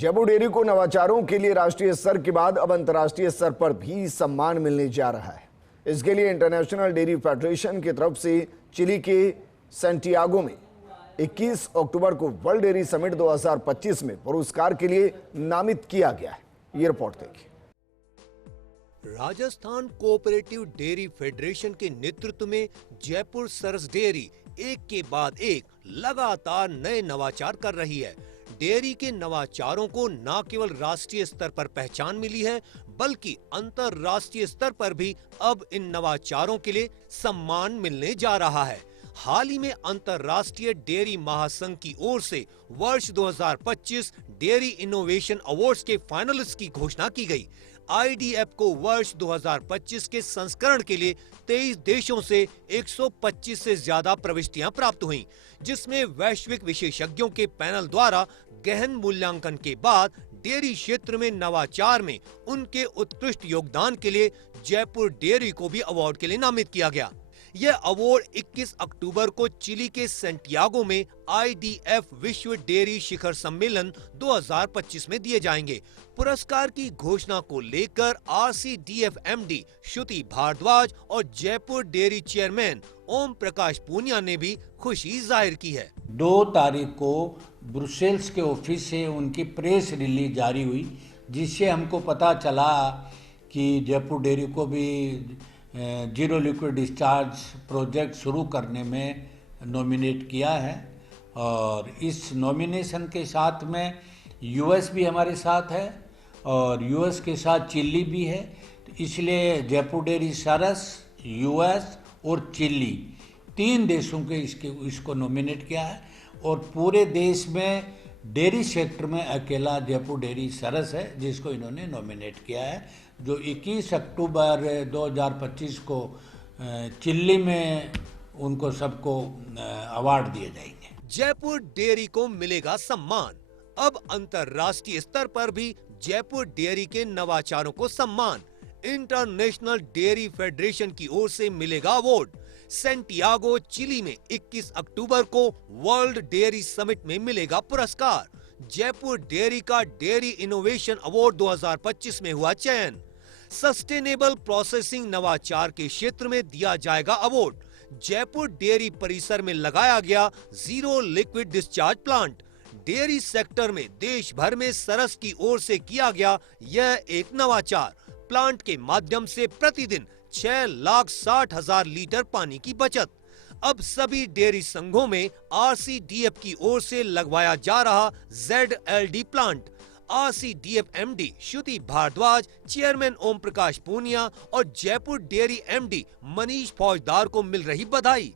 Jaipur dairy को नवाचारों के लिए राष्ट्रीय स्तर के बाद अब अंतर्राष्ट्रीय स्तर पर भी सम्मान मिलने जा रहा है। इसके लिए इंटरनेशनल डेयरी फेडरेशन की तरफ से चिली के सैंटियागो में 21 अक्टूबर को वर्ल्ड डेयरी समिट 2025 में पुरस्कार के लिए नामित किया गया है। ये रिपोर्ट देखिए। राजस्थान कोऑपरेटिव डेयरी फेडरेशन के नेतृत्व में जयपुर सरस डेयरी एक के बाद एक लगातार नए नवाचार कर रही है। डेयरी के नवाचारों को न केवल राष्ट्रीय स्तर पर पहचान मिली है, बल्कि अंतर्राष्ट्रीय स्तर पर भी अब इन नवाचारों के लिए सम्मान मिलने जा रहा है। हाल ही में अंतर्राष्ट्रीय डेयरी महासंघ की ओर से वर्ष 2025 डेयरी इनोवेशन अवार्ड्स के फाइनलिस्ट की घोषणा की गई। IDF को वर्ष 2025 के संस्करण के लिए 23 देशों से 125 से ज्यादा प्रविष्टियां प्राप्त हुईं, जिसमें वैश्विक विशेषज्ञों के पैनल द्वारा गहन मूल्यांकन के बाद डेयरी क्षेत्र में नवाचार में उनके उत्कृष्ट योगदान के लिए जयपुर डेयरी को भी अवार्ड के लिए नामित किया गया। यह अवार्ड 21 अक्टूबर को चिली के सैंटियागो में IDF विश्व डेयरी शिखर सम्मेलन 2025 में दिए जाएंगे। पुरस्कार की घोषणा को लेकर RCDF MD श्रुति भारद्वाज और जयपुर डेयरी चेयरमैन ओम प्रकाश पूनिया ने भी खुशी जाहिर की है। 2 तारीख को ब्रुसेल्स के ऑफिस से उनकी प्रेस रिलीज जारी हुई, जिससे हमको पता चला कि जयपुर डेयरी को भी जीरो लिक्विड डिस्चार्ज प्रोजेक्ट शुरू करने में नॉमिनेट किया है। और इस नॉमिनेशन के साथ में US भी हमारे साथ है और US के साथ चिली भी है। तो इसलिए जयपुर डेयरी सरस, US और चिली 3 देशों के इसको नॉमिनेट किया है। और पूरे देश में डेयरी सेक्टर में अकेला जयपुर डेयरी सरस है जिसको इन्होंने नॉमिनेट किया है, जो 21 अक्टूबर 2025 को चिल्ली में उनको सबको अवार्ड दिए जाएंगे। जयपुर डेयरी को मिलेगा सम्मान। अब अंतर्राष्ट्रीय स्तर पर भी जयपुर डेयरी के नवाचारों को सम्मान। इंटरनेशनल डेयरी फेडरेशन की ओर से मिलेगा अवार्ड। सैंटियागो चिली में 21 अक्टूबर को वर्ल्ड डेयरी समिट में मिलेगा पुरस्कार। जयपुर डेयरी का डेयरी इनोवेशन अवार्ड 2025 में हुआ चयन। सस्टेनेबल प्रोसेसिंग नवाचार के क्षेत्र में दिया जाएगा अवार्ड। जयपुर डेयरी परिसर में लगाया गया zero liquid discharge plant. Dairy sector में देश भर में सरस की ओर से किया गया यह एक नवाचार। प्लांट के माध्यम से प्रतिदिन 6,60,000 लीटर पानी की बचत। अब सभी डेयरी संघों में RCDF की ओर से लगवाया जा रहा ZLD प्लांट। RCDF MD श्रुति भारद्वाज, चेयरमैन ओम प्रकाश पूनिया और जयपुर डेयरी MD मनीष फौजदार को मिल रही बधाई।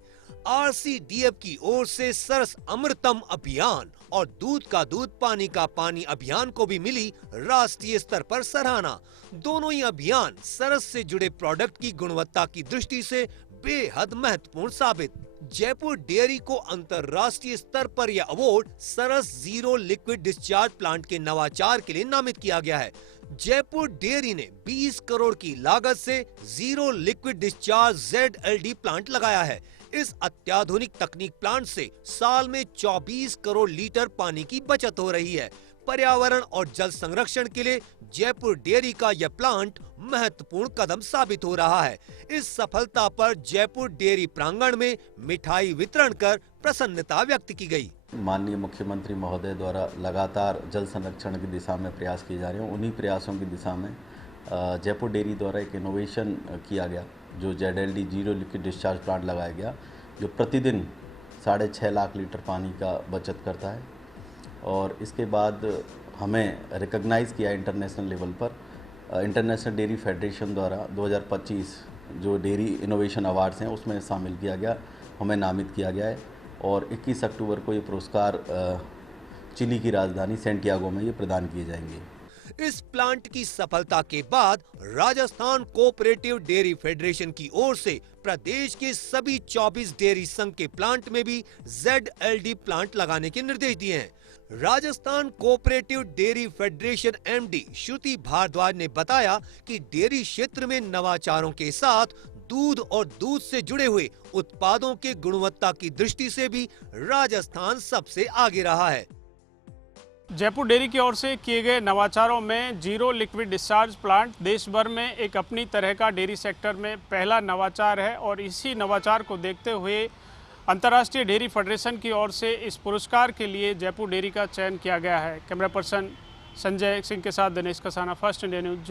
RCDF की ओर से सरस अमृतम अभियान और दूध का दूध पानी का पानी अभियान को भी मिली राष्ट्रीय स्तर पर सराहना। दोनों ही अभियान सरस से जुड़े प्रोडक्ट की गुणवत्ता की दृष्टि से बेहद महत्वपूर्ण साबित। जयपुर डेयरी को अंतर्राष्ट्रीय स्तर पर यह अवार्ड सरस जीरो लिक्विड डिस्चार्ज प्लांट के नवाचार के लिए नामित किया गया है। जयपुर डेयरी ने 20 करोड़ की लागत से zero liquid discharge ZLD plant लगाया है। इस अत्याधुनिक तकनीक प्लांट से साल में 24 करोड़ लीटर पानी की बचत हो रही है। पर्यावरण और जल संरक्षण के लिए जयपुर डेयरी का यह प्लांट महत्वपूर्ण कदम साबित हो रहा है। इस सफलता पर जयपुर डेयरी प्रांगण में मिठाई वितरण कर प्रसन्नता व्यक्त की गई। माननीय मुख्यमंत्री महोदय द्वारा लगातार जल संरक्षण की दिशा में प्रयास किए जा रहे हैं। उन्हीं प्रयासों की दिशा में जयपुर डेयरी द्वारा एक इनोवेशन किया गया, जो ZLD zero liquid discharge plant लगाया गया, जो प्रतिदिन 6.5 लाख लीटर पानी का बचत करता है। और इसके बाद हमें रिकॉग्नाइज़ किया इंटरनेशनल लेवल पर। इंटरनेशनल डेयरी फेडरेशन द्वारा 2025 जो डेयरी इनोवेशन अवार्ड्स हैं उसमें शामिल किया गया, हमें नामित किया गया है। और 21 अक्टूबर को ये पुरस्कार चिली की राजधानी सैंटियागो में ये प्रदान किए जाएंगे। इस प्लांट की सफलता के बाद राजस्थान कोऑपरेटिव डेयरी फेडरेशन की ओर से प्रदेश के सभी 24 डेयरी संघ के प्लांट में भी ZLD प्लांट लगाने के निर्देश दिए हैं। Rajasthan cooperative dairy federation MD श्रुति भारद्वाज ने बताया कि डेयरी क्षेत्र में नवाचारों के साथ दूध और दूध से जुड़े हुए उत्पादों के गुणवत्ता की दृष्टि से भी राजस्थान सबसे आगे रहा है। जयपुर डेयरी की ओर से किए गए नवाचारों में जीरो लिक्विड डिस्चार्ज प्लांट देश भर में एक अपनी तरह का डेयरी सेक्टर में पहला नवाचार है और इसी नवाचार को देखते हुए अंतर्राष्ट्रीय डेयरी फेडरेशन की ओर से इस पुरस्कार के लिए जयपुर डेयरी का चयन किया गया है। कैमरा पर्सन संजय सिंह के साथ Dinesh Kasana, first India news.